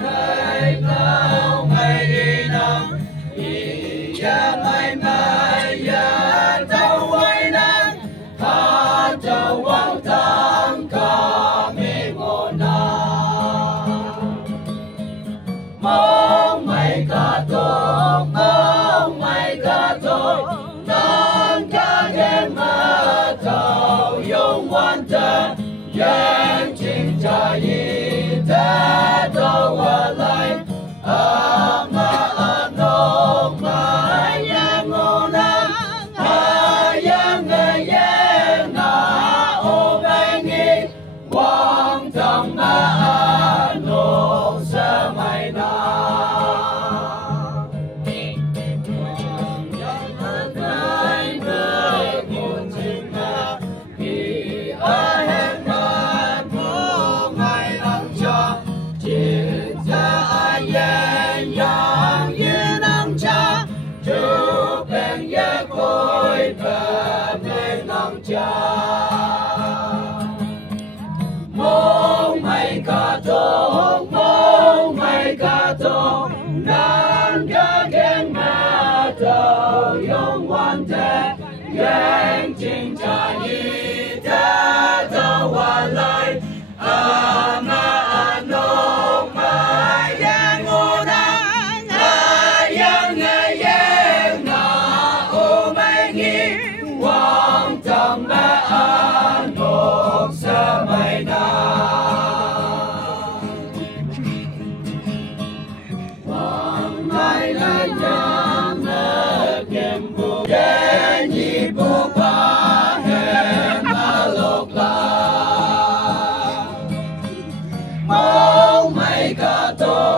thầy cao ngày năm ya mai mai ya tao quay nắng ta cho quang thang cả mê ngôn na mong mày cả tôi nang cả gen mà tao yêu quan tâm yang chính cha yi ta đâu qua lại ama ano ma yang ona yang yang na o bangi quang tâm ma ano sa mai na mong mày cả tổ nan cả gen mà tao yong quan thế yang chính cha yi ta tao qua lại ama ano ma yang ona yang na o mai nghi quang tâm ma an một sa mai na quang mai la nhang na kem bu ye nhi bu pa he ma lộc la mong mai cả tổ